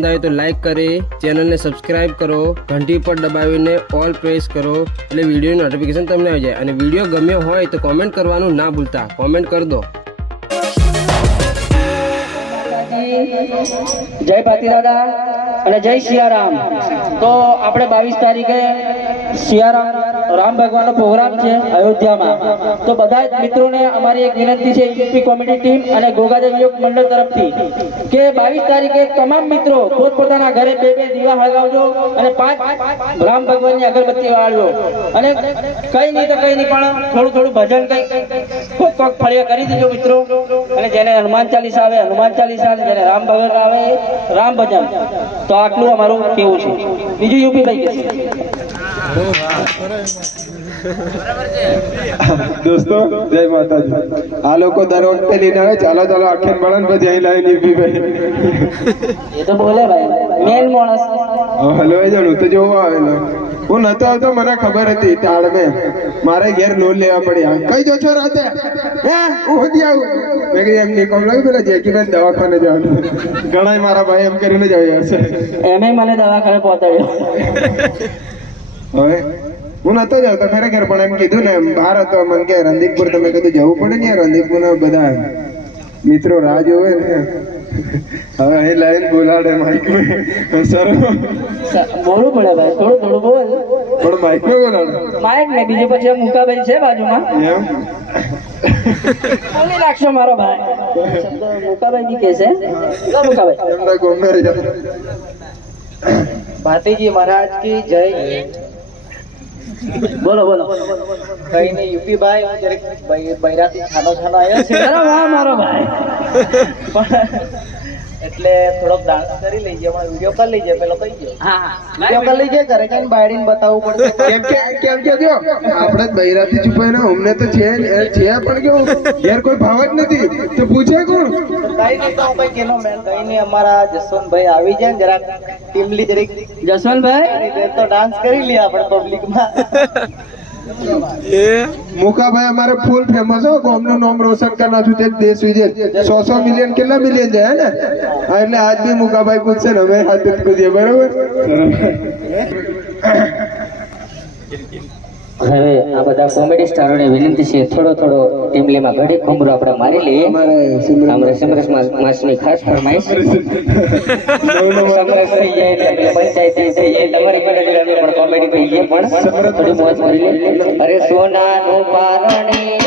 પસંદ આવે તો લાઈક કરી ચેનલને સબસ્ક્રાઇબ કરો, ઘંટી પર દબાવીને ઓલ પ્રેસ કરો, એટલે વીડિયો નોટિફિકેશન તમને આવી જાય. અને વીડિયો ગમ્યો હોય તો કોમેન્ટ કરવાનું ના ભૂલતા. કોમેન્ટ કરી દો. જય પાતી દાદા. અને જય સિયારામ તો આપણે બાવીસ તારીખે સિયારામ રામ ભગવાનનો પ્રોગ્રામ છે અયોધ્યામાં. તો બધા જ મિત્રોને અમારી એક વિનંતી છે યુપી કોમિટી ટીમ અને ગોગાદેવ યોગ મંડળ તરફથી કે બાવીસ તારીખે તમામ મિત્રો પોતપોતાના ઘરે બે બે દીવા હળગાવજો અને પાંચ રામ ભગવાનની અગરબત્તી વાળજો. અને કઈ નહીં તો કઈ નહીં, પણ થોડું થોડું ભજન કઈ કોક કોક ફળિયા કરી દેજો મિત્રો. અને જેને હનુમાન ચાલીસા આવે હનુમાન ચાલીસા આવે જેને રામ ભવન આવે રામ ભજન. તો આટલું અમારું કેવું છે? બીજું યુપી ભાઈ કે દોસ્તો જય માતાજી. આ લોકો દર વખતે લીધા ચાલો ચાલો આખી મળે પછી અહીં લાવી યુપી ભાઈ. એ તો બોલે ભાઈ મેન માણસ. હલો એ જાણું તો જોવા આવેલો. હું નતો આવતો મને ખબર હતી તાળ મેં મારે ઘેર લોન લેવા પડ્યા. કઈ જો છો રાતે? હે? હું હતી આવું. મેં કીધું એમ કોમ લાગ્યું પેલા જેકીને દવાખાને જવાનું. ઘણા મારા ભાઈ એમ કરીને જ આવ્યા છે એને મને દવાખાને પહોંચાડ્યો હવે હું નતો જતો ખરેખર પણ એમ કીધું ને એમ બહાર હતો મને કે રંદીકપુર તમે કીધું જવું પડે ને યાર? રંદીકપુર બધા મિત્રો રાહ જોવે? ને હવે અહીં લાઈન બોલાડે માઇકમાં. સર. બોલો પડે ભાઈ થોડું થોડું બોલ. પણ માઇકમાં બોલાડે. માઇક ને બીજું પછી મુકાભાઈ છે બાજુમાં. એમ? બોલી નાખશો મારો ભાઈ. મુકાભાઈ જી કે છે મુકાભાઈ જાય. ભાતીજી મહારાજ કી જય. બોલો બોલો. કઈ નહીં યુપી ભાઈ હું જરીક બૈરાથી છાનો છાનો આવ્યો છે. અરે વાહ મારો ભાઈ. પણ એટલે થોડોક ડાન્સ કરી લઈએ પણ વીડિયો કરી લઈએ પેલો કહી ગયો? હા વીડિયો કરી લઈએ ઘરે કઈ બાયડીને બતાવવું પડશે. કેમ કે કેમ કે જો આપણે જ બૈરાથી છુપાય ને અમને તો છે ને છે પણ કેવું યાર કોઈ ભાવ જ નથી. તો પૂછે કોણ? કઈ નહીં તો કઈ કેનો મેં કઈ નહીં અમારા જસવંતભાઈ આવી જાય ને જરાક ટીમલી જરીક જસવંતભાઈ? તો ડાન્સ કરી લઈએ આપણે પબ્લિકમાં મુકાભાઈ અમારે ફૂલ ફેમસ હો. ગામનું નામ રોશન કરનારું છે દેશ વિદેશ સો સો મિલિયન કેટલા મિલિયન જાય ને? હા એટલે આજ બી મુકાભાઈ પૂછશે ને અમે હાથ જ પૂછીએ બરોબર? હવે આ બધા કોમેડી સ્ટારોને વિનંતી છે થોડો થોડો ટીમલીમાં ઘડી ખુમરો આપણે મારી લઈએ. અમારે સમરસ માસ- માસની ખાસ ફરમાઈશ. સમરસ થઈ જાય એટલે પંચાયત થઈ જાય. તમારી મને પણ કોમેડી થઈ જાય પણ. થોડી મોજ કરી લે. અરે સોનાનું પારણે